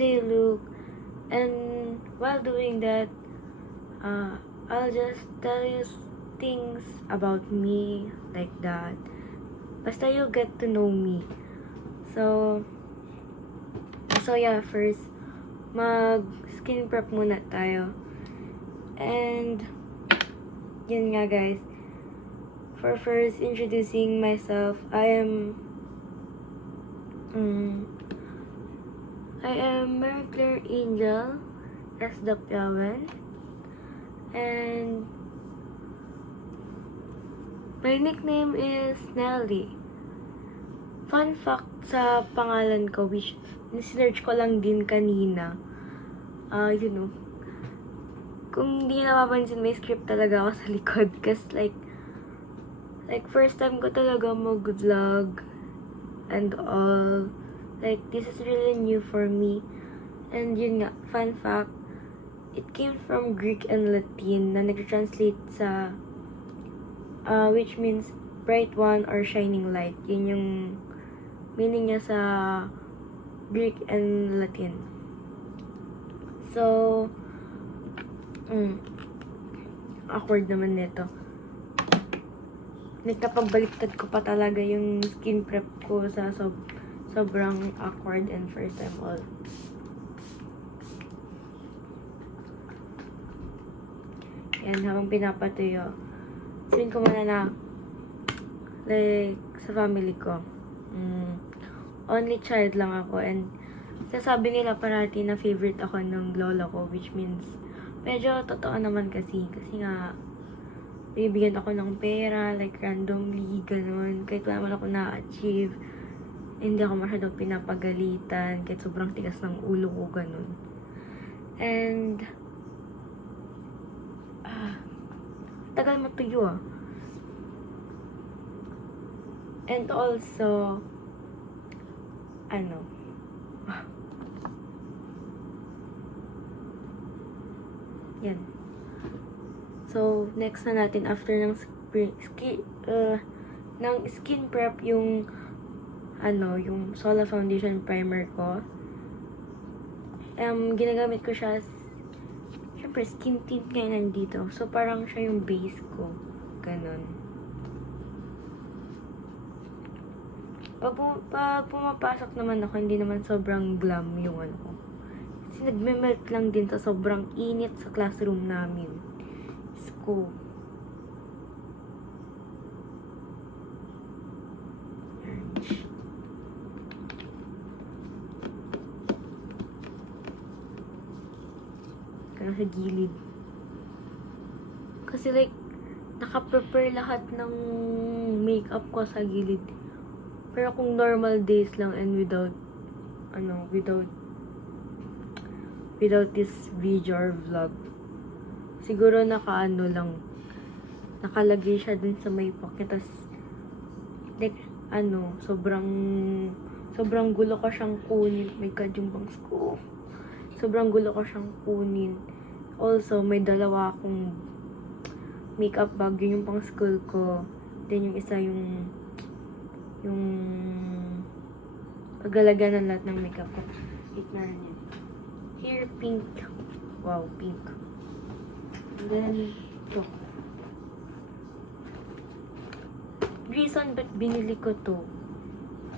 they look. And while doing that, I'll just tell you things about me like that. Basta you get to know me. So yeah, first, mag-skin prep muna tayo. And, yun nga guys. For first, introducing myself, I am Mary Claire Angel S. Dapyawan. And my nickname is Nelly. Fun fact sa pangalan ko, which sinerch ko lang din kanina. Kung hindi napapansin, may script talaga ako sa likod. Kasi like first time ko talaga mag-vlog and all. Like, this is really new for me. And yun nga, fun fact, it came from Greek and Latin na nag-translate sa, which means bright one or shining light. Yun yung meaning niya sa Greek and Latin. So, awkward naman nito. Nagkapagbaliktad ko pa talaga yung skin prep ko sa sobrang awkward and first time all. Yan, habang pinapatuyo, sabihin ko muna na, like, sa family ko, only child lang ako, and sasabi nila parati na favorite ako ng lola ko, which means, medyo totoo naman kasi nga, bibigyan ako ng pera, like, randomly, ganun, kahit wala man ako na-achieve, hindi ako masyadong pinapagalitan, kahit sobrang tigas ng ulo ko, ganun. And, tagal matuyo And also, yan. So, next na natin after ng skin prep yung yung Sola Foundation Primer ko. Ginagamit ko siya syempre skin tint ngayon nandito. So, parang siya yung base ko. Ganon. Pag pumapasok naman ako, hindi naman sobrang glam yung ko. Kasi nagme-melt lang din sa sobrang init sa classroom namin. School. Kaya sa gilid. Kasi like, naka-prepare lahat ng makeup ko sa gilid. Pero kung normal days lang and without this video or vlog, siguro nakalagay siya dun sa may pocket. Tas, like, sobrang gulo ko siyang kunin. My God, yung bangs ko. Sobrang gulo ko siyang kunin. Also, may dalawa akong makeup bag. Yun yung pang school ko. Then, yung isa yung paglalagyan ng lahat ng makeup ko. Tignan niyo. Here, pink. Wow, pink. And then, ito. Reason ba't binili ko to,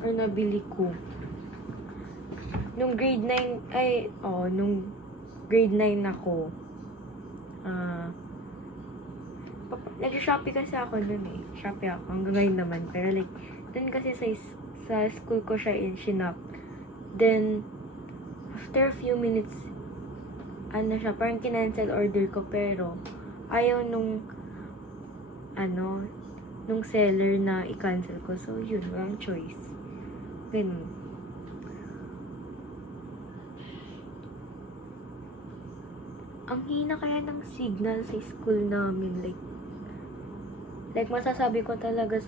or nabili ko, nung grade 9 ako, nag-Shopee kasi ako nun eh. Shopee ako, hanggang ngayon naman. Pero like, dun kasi sa school ko siya shinop. Then, after a few minutes, parang kinancel order ko, pero ayaw nung seller na i-cancel ko. So, yun, walang choice. Ganun. Ang hina kaya ng signal sa school namin. Like masasabi ko talaga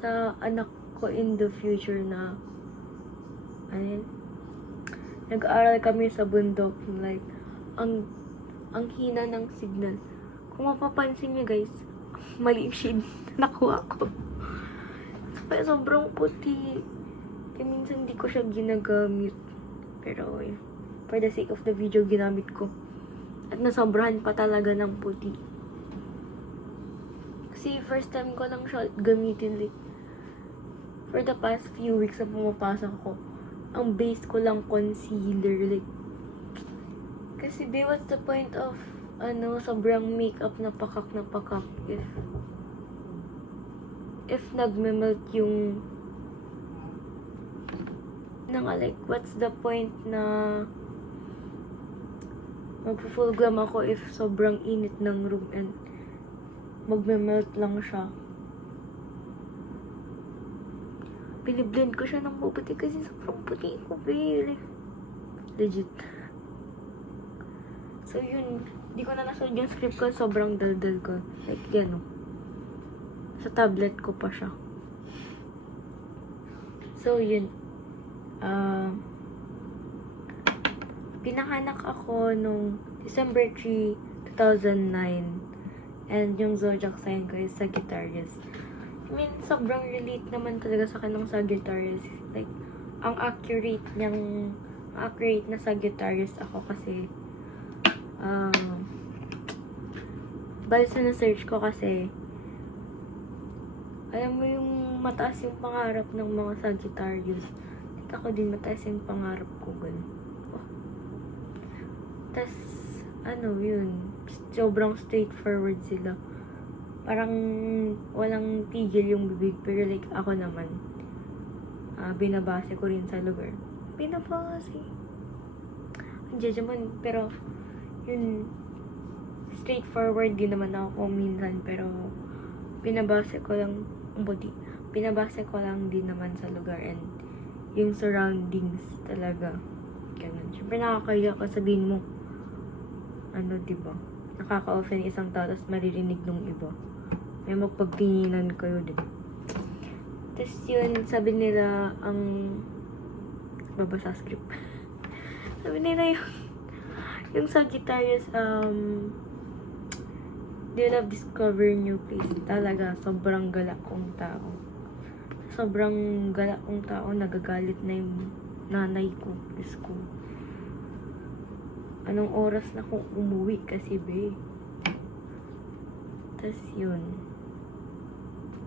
sa anak ko in the future na, nag-aaral kami sa bundok. Like, ang hina ng signal. Kung mapapansin niyo guys, mali yung shade na nakuha ko. Kaya sobrang puti. Kaya minsan hindi ko siya ginagamit. Pero, for the sake of the video, ginamit ko. At nasobrahan pa talaga ng puti. Kasi first time ko lang siya gamitin. Like, for the past few weeks na pumapasok ako, ang base ko lang concealer. Like, kasi what's the point of sobrang makeup na pakak if nagme-melt yung like, what's the point na magpo-full glam ako if sobrang init ng room and magme-melt lang siya. Biniblend ko siya ng mabuti kasi sobrang puti ko, like, legit. So, yun. Di ko na nasunod yung script ko. Sobrang daldal ko. Like, gano'n. Sa tablet ko pa siya. So, yun. Pinanganak ako nung December 3, 2009. And yung zodiac sign ko is Sagittarius. I mean, sobrang relate naman talaga sa akin ng Sagittarius. Like, ang accurate na Sagittarius ako kasi bali sa na-search ko kasi alam mo yung mataas yung pangarap ng mga Sagittarius. Ako din mataas yung pangarap ko, ganun. Tas, yun, sobrang straightforward sila. Parang walang tigil yung bibig, pero like ako naman, binabase ko rin sa lugar. Binabase. Ang jajaman, pero yun, straightforward din naman ako minsan, pero binabase ko lang din naman sa lugar and yung surroundings talaga. Ganun. Siyempre nakakaya ka sabihin mo, diba? Nakaka-offend isang tao tapos maririnig nung iba. May magpagtinginan kayo din. Tapos yun, sabi nila babasa script. Sabi nila yung Sagittarius, they love discovering new place. Talaga, sobrang galak kong tao. Nagagalit na yung nanay ko. Diyos ko. Anong oras na kung umuwi kasi, be? Tas yun.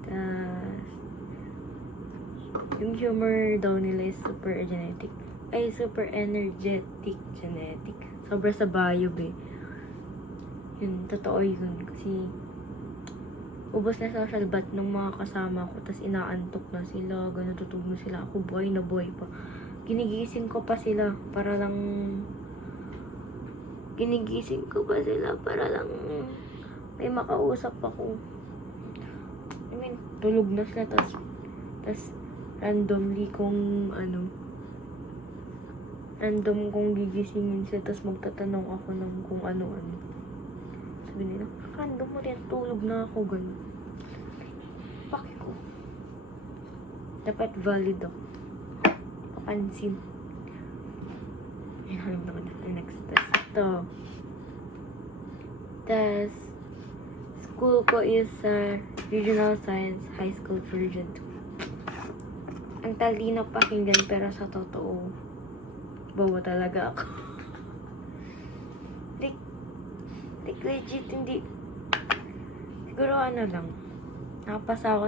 Tas, yung humor daw nila is super energetic genetic. Sobra sa bio, be. Yun, totoo yun. Kasi, ubos na social bat ng mga kasama ko, tas inaantok na sila, gano'n, tutulog na sila. Ako, buhay na buhay pa. Ginigising ko pa sila para lang may makausap ako. I mean, tulog na sila, tas randomly kong gigisingin sila, tas magtatanong ako ng kung ano-ano. Sabi nila, random mo rin, tulog na ako, gano'n. Paki ko. Dapat valid ako. Papansin. Alam naman na. Next test. Ito. Tas, school ko is Regional Science High School Version 2. Ang talino pakinggan, pero sa totoo, bobo talaga ako. like legit, hindi. Siguro lang. Nakapasa ako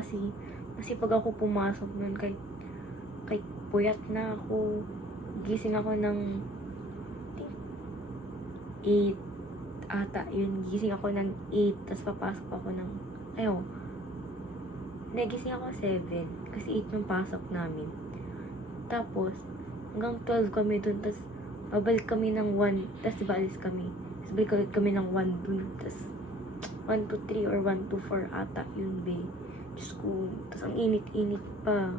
kasi pag ako pumasok nun, kahit puyat na ako, gising ako ng 8 ata yun. Gising ako ng 8, tapos papasok ako ng nagising ako 7 kasi 8 nung pasok namin. Tapos hanggang 12 kami dun, tapos babalik kami ng 1, tapos diba alis kami, tapos balik ulit kami ng 1 dun, tapos 1 to 3 or 1 to 4 ata yun, be. Diyos ko, tapos ang init-init pa,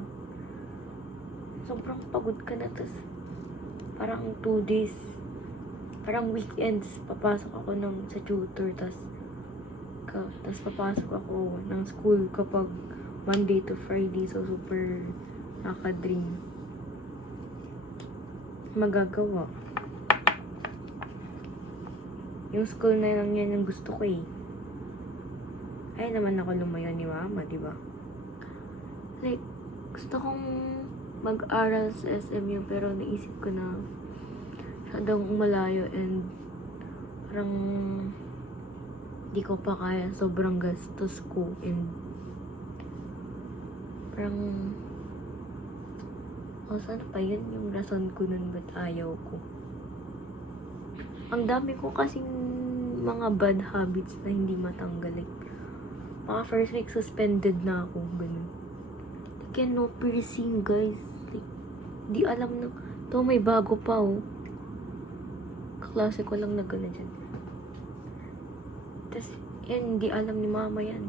sobrang pagod ka na, tapos parang 2 days, parang weekends, papasok ako sa tutor, tapos papasok ako ng school kapag Monday to Friday, so super nakaka-dream. Magagawa. Yung school na lang yan yung gusto ko eh. Ay naman ako lumayo ni mama, diba? Like, gusto kong mag-aral sa SMU, pero naisip ko na masyadong malayo and parang di ko pa kaya, sobrang gastos ko and parang sana pa yun yung rason ko nun ba't ayaw ko. Ang dami ko kasing mga bad habits na hindi matanggal. Like, mga first week suspended na ako, ganun. Like, yan, no piercing, guys. Like, di alam na, to may bago pa, oh. Kaklase ko lang na gano'n dyan. Tapos, yan, di alam ni mama yan.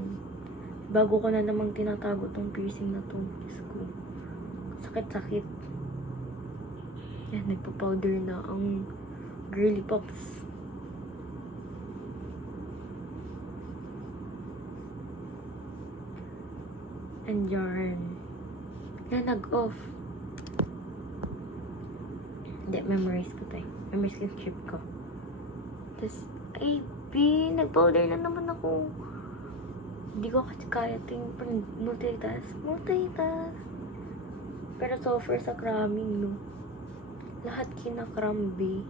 Bago ko na namang tinatago tong piercing na to. Diyos ko. Sakit-sakit. Yan, nagpa-powder na ang girly pops. And yarn. Na nag-off. Hindi, memorize ko tayo. Memorize ko yung trip ko. Tapos, ay, nag-powder na naman ako. Hindi ko kasi kaya ito yung multitask. Pero so far sa cramming, no? Lahat kinakrambi.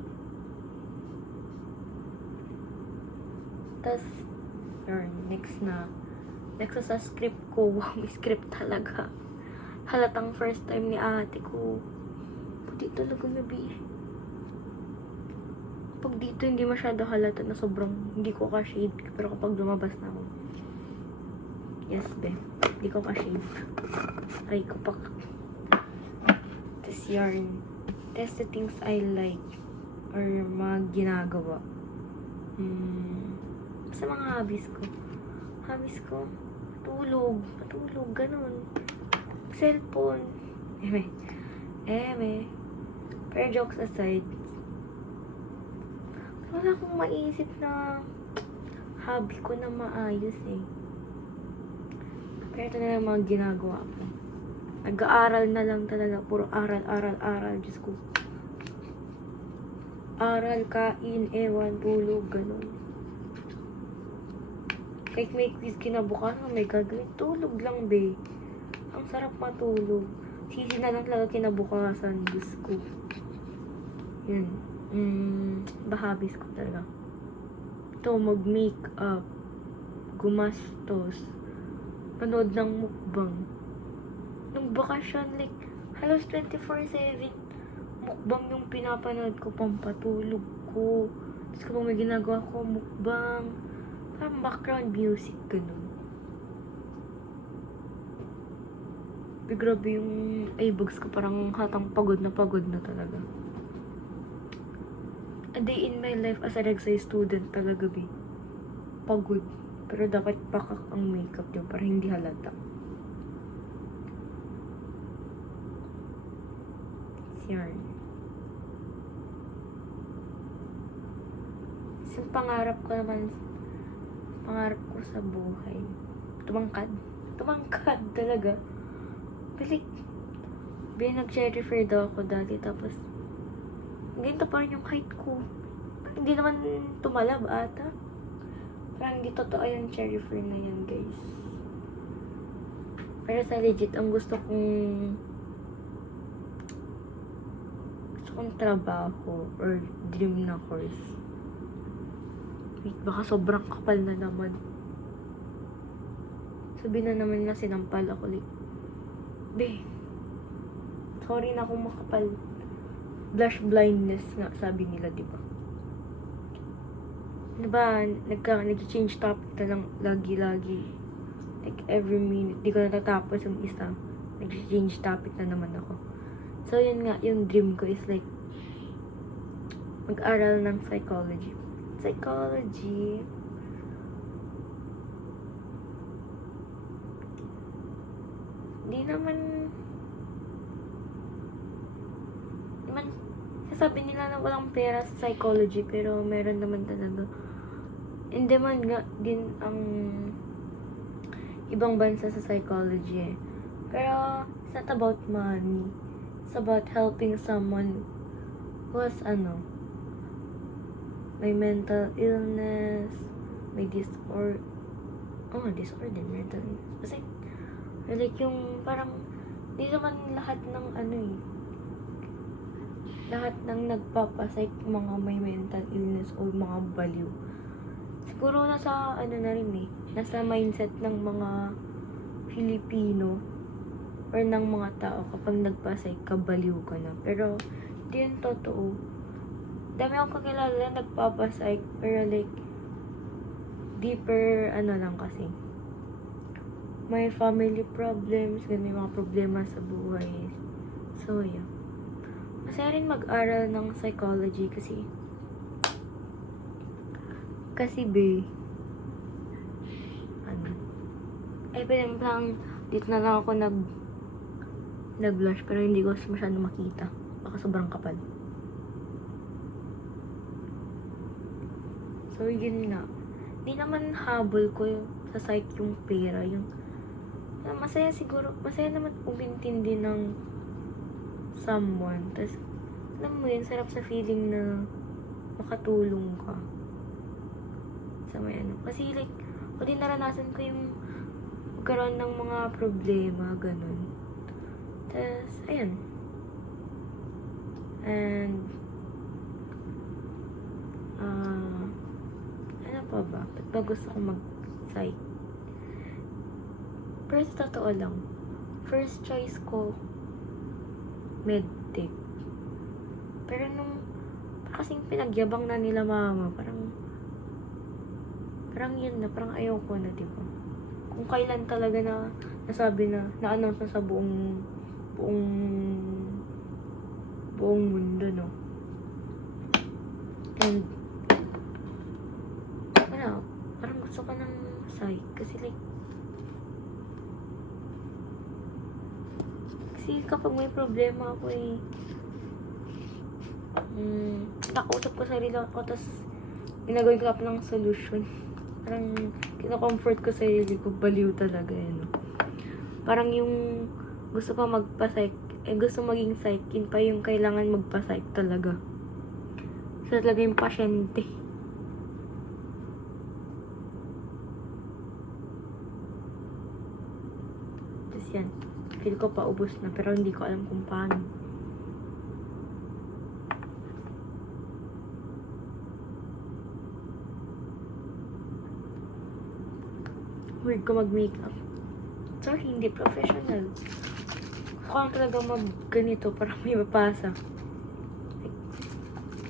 Tapos, next na. Next sa script ko. Wow, may script talaga. Halatang first time ni ate ko. Puti talaga na, be. Pag dito, hindi masyado halata na sobrang hindi ko ka-shade. Pero kapag lumabas na ako, yes, be. Hindi ko ka-shade. Ay, ko pa. Tapos yarn. Test the things I like. Or mga ginagawa. Sa mga hobbies ko. Matulog, ganun. Cellphone. Pero jokes aside, wala akong maisip na hobby ko na maayos eh. Pero ito na lang mga ginagawa ko. Nag-aaral na lang talaga. Puro aral. Diyos ko. Aral, kain, ewan, tulog, ganun. Kahit may quiz kinabukasan, may gagawin. Tulog lang, be. Ang sarap matulog. Sisi na lang talaga kinabukasan. Diyos ko. Yun. Bahabis ko talaga. Ito, mag-makeup. Gumastos. Panood ng mukbang. Nung bakasyon, like, halos 24/7, mukbang yung pinapanood ko, pampatulog ko. Tapos kapag may ginagawa ko, mukbang. Parang background music, ganun. Grabe yung eyebags ko, parang hatang pagod na talaga. A day in my life as an exercise student talaga, be. Pagod. Pero dapat pakak ang makeup yun para hindi halata. Yarn. Yung pangarap ko sa buhay. Tumangkad talaga. Balik. Nag-cherry fair daw ako dati, tapos ganito pa rin yung height ko. Hindi naman tumalab ata. Parang hindi totoo yung cherry fair na yan, guys. Pero sa legit, ang gusto kong trabaho or dream na course. Wait, baka sobrang kapal na naman. Sabi na naman na sinampal ako. Like, be, sorry na kung makapal. Blush blindness nga, sabi nila, diba? Diba, nag-change topic na lang lagi-lagi. Like, every minute, di ko natatapos yung isa. Nag-change topic na naman ako. So, yun nga, yung dream ko is like, mag-aral ng psychology. Di naman, sasabi nila na walang pera sa psychology, pero meron naman talaga. In demand nga din ang ibang bansa sa psychology eh. Pero, it's not about money. It's about helping someone who has may mental illness, may disorder, mental illness. Kasi, like yung parang, di naman lahat ng lahat ng nagpapasay mga may mental illness o mga baliw. Siguro nasa ano na rin eh, nasa mindset ng mga Filipino or ng mga tao kapag nagpasay ka, baliw ka na. Pero di yun totoo. Dami akong kakilala na nagpapasay pero like deeper ano lang kasi. May family problems, may mga problema sa buhay. So yeah. Masaya rin mag-aral ng psychology kasi ano, pwede lang, dito na lang ako nag-blush pero hindi ko masyado makita. Baka sobrang kapal. So, yun nga. Di naman habol ko sa psych yung pera. Masaya naman umintindi ng someone. Tapos, alam mo yun, sarap sa feeling na makatulong ka. Sa may ano. Kasi like, o din naranasan ko yung magkaroon ng mga problema, ganun. Tapos, ayan. And, ano pa ba? Ba't ba gusto ko mag-psych? Pero sa totoo lang, first choice ko, medtech. Pero parang kasing pinagyabang na nila mama, parang yun na, parang ayaw ko na, diba? Kung kailan talaga na nasabi na-announce na sa buong mundo, no? And, parang gusto ko ng psych. Kasi kapag may problema ako nakausap ko sarili ako, tapos ginagawin ko ng solution. Parang kina-comfort ko sarili ko, baliw talaga yun. Parang yung gusto pa magpa-psych, gusto maging psych, yun pa yung kailangan magpa-psych talaga. So talaga yung pasyente. Tapos yan, feel ko paubos na pero hindi ko alam kung paano. Weird ko mag-makeup. Sorry, hindi professional. Ako lang talaga mag-ganito para may mapasa.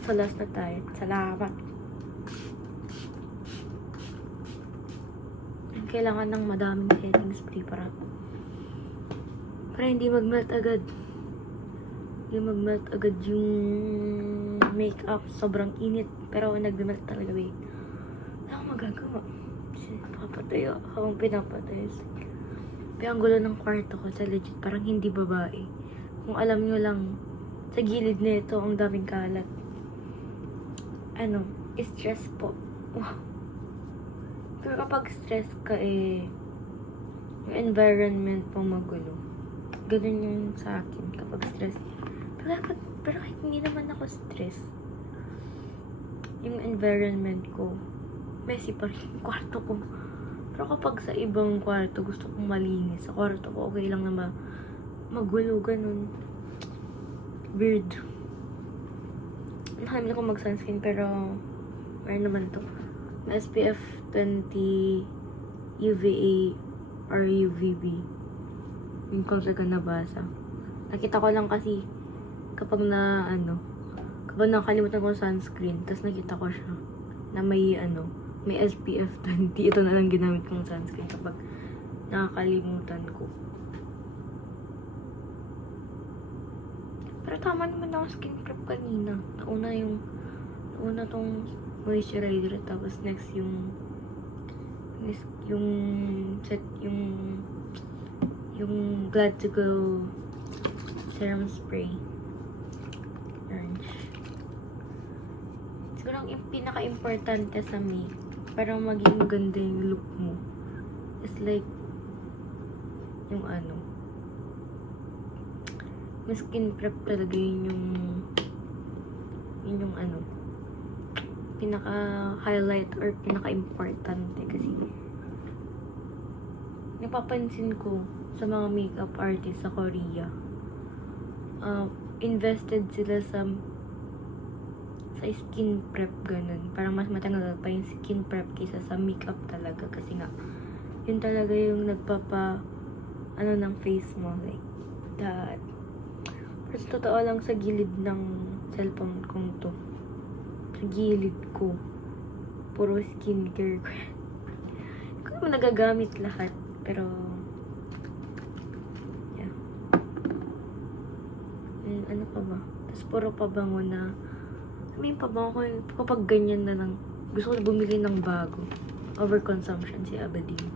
So last na tayo. Salamat. Kailangan ng madaming setting spray para hindi mag-melt agad. Hindi mag-melt agad yung makeup. Sobrang init. Pero nag-melt talaga eh. Wala akong magagawa. Papatayo habang pinapatayo. Kaya ang gulo ng kwarto ko sa legit. Parang hindi babae. Kung alam nyo lang, sa gilid na ito, ang daming kalat. Stress po. Wow. Pero kapag stress ka yung environment mo magulo. Ganun yung sa akin kapag stress. Pero kahit hindi naman ako stress, yung environment ko, messy pa rin yung kwarto ko. Pero kapag sa ibang kwarto, gusto kong malinis. Sa kwarto ko, okay lang na magulo, ganun. Weird. Nakalimutan ko mag-sunscreen, pero meron naman to. SPF 20 UVA or UVB. Yung ko talaga nabasa. Nakita ko lang kasi kapag nakalimutan ko sunscreen, tapos nakita ko siya na may SPF 20. Ito na lang ginamit kong sunscreen kapag nakakalimutan ko. Pero tama naman ako skin prep kanina. Nauna tong moisturizer, tapos next yung Glad to Go serum spray. Orange. Siguro ang pinaka-importante sa makeup para maging maganda yung look mo is like yung may skin prep talaga yung pinaka-highlight or pinaka-importante. Kasi napapansin ko sa mga makeup artists sa Korea, invested sila sa sa skin prep, ganun. Parang mas matagal pa yung skin prep kaysa sa makeup talaga. Kasi nga, yun talaga yung nagpapa, ng face mo. Like, that. Pero sa totoo lang, sa gilid ng cellphone kong to. Sa gilid ko. Puro skincare ko. Hindi ko naman nagagamit lahat. Pero, yeah. Ano pa ba? Tapos puro pabango na. Yung pabango ko, kapag ganyan na lang, gusto ko bumili ng bago. Overconsumption si Abadine.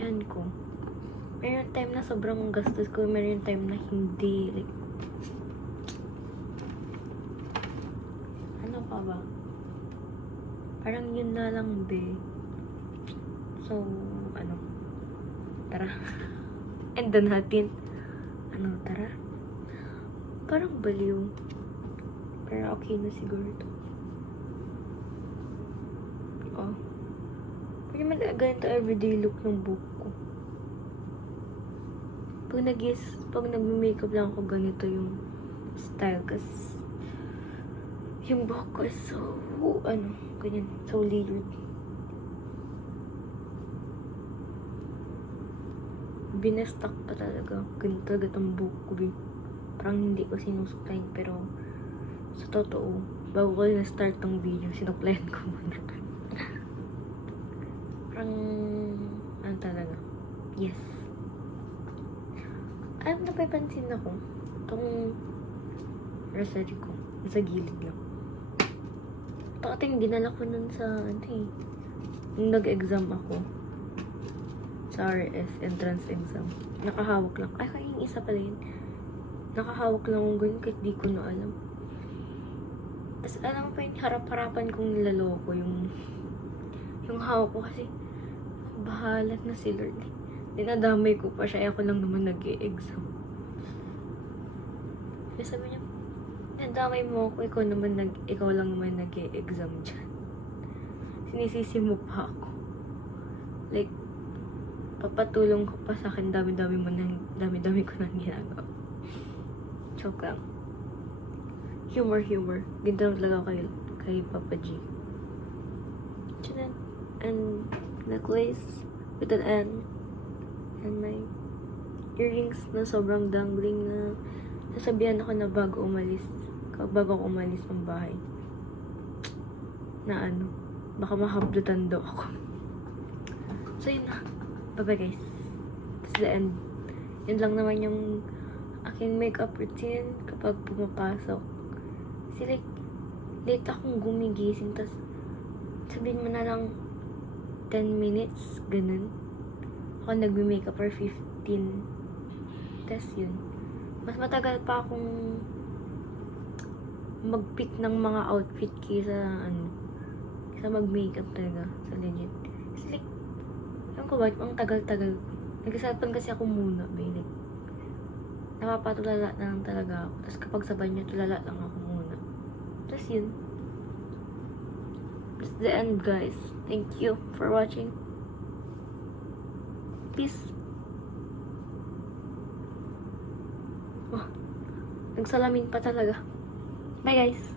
Ayan ko. Mayroon time na sobrang gastos ko. Mayroon time na hindi. Like, ano pa ba? Parang yun na lang, be. So, tara. And then natin. Tara. Parang baliw. Pero okay na siguro to. Oh. Pwede man ganito everyday look ng buhok ko. Pag nag-makeup lang ako, ganito yung style. Kasi yung buhok ko is so, ganyan, so layered. Binestak pa talaga. Ganito talaga itong buhok ko, parang hindi ko sinusuklayin, pero sa totoo, bago ko na-start tong video, sinuklayin ko muna. Parang, talaga. Yes. Napapansin ako, itong rosary ko, sa gilid lang. Pakating dinala ko nun sa, nung nag-exam ako, sa RS, entrance exam. Nakahawak lang. Ay, kaya yung isa pala yun. Nakahawak lang akong ganun kahit di ko na alam. Tapos alam mo pa yung harap-harapan kong nilaloko yung hawak ko kasi bahalat na si Lord. Dinadamay ko pa siya. Ako lang naman nag-e-exam. Kaya sabi niya, dinadamay mo ako. Ikaw lang naman nag-e-exam dyan. Sinisisi mo pa ako. Like, papatulong ko pa sa akin. Dami-dami ko nang ginagawa. Joke lang. Humor. Ganito lang talaga kay Papa G. Chanan. And necklace with an N. And my earrings na sobrang dangling na sasabihan ako na bago ako umalis ng bahay. Na baka mahablutan daw ako. So yun na. Bye-bye guys. That's the end. Yun lang naman yung aking makeup routine kapag pumapasok. Kasi like, late akong gumigising, tas sabihin mo na lang 10 minutes, ganun. Ako nagme-makeup for 15. Tas yun. Mas matagal pa akong mag-pick ng mga outfit kaysa mag-makeup talaga. Sa legit. Kasi like, alam ko ba, ang tagal-tagal ko. Nagsasapan kasi ako muna, like, napapatulala na lang talaga ako. Tapos kapag sabay niya, tulala lang ako muna. Tapos yun. That's the end, guys. Thank you for watching. Peace. Oh, nagsalamin pa talaga. Bye, guys.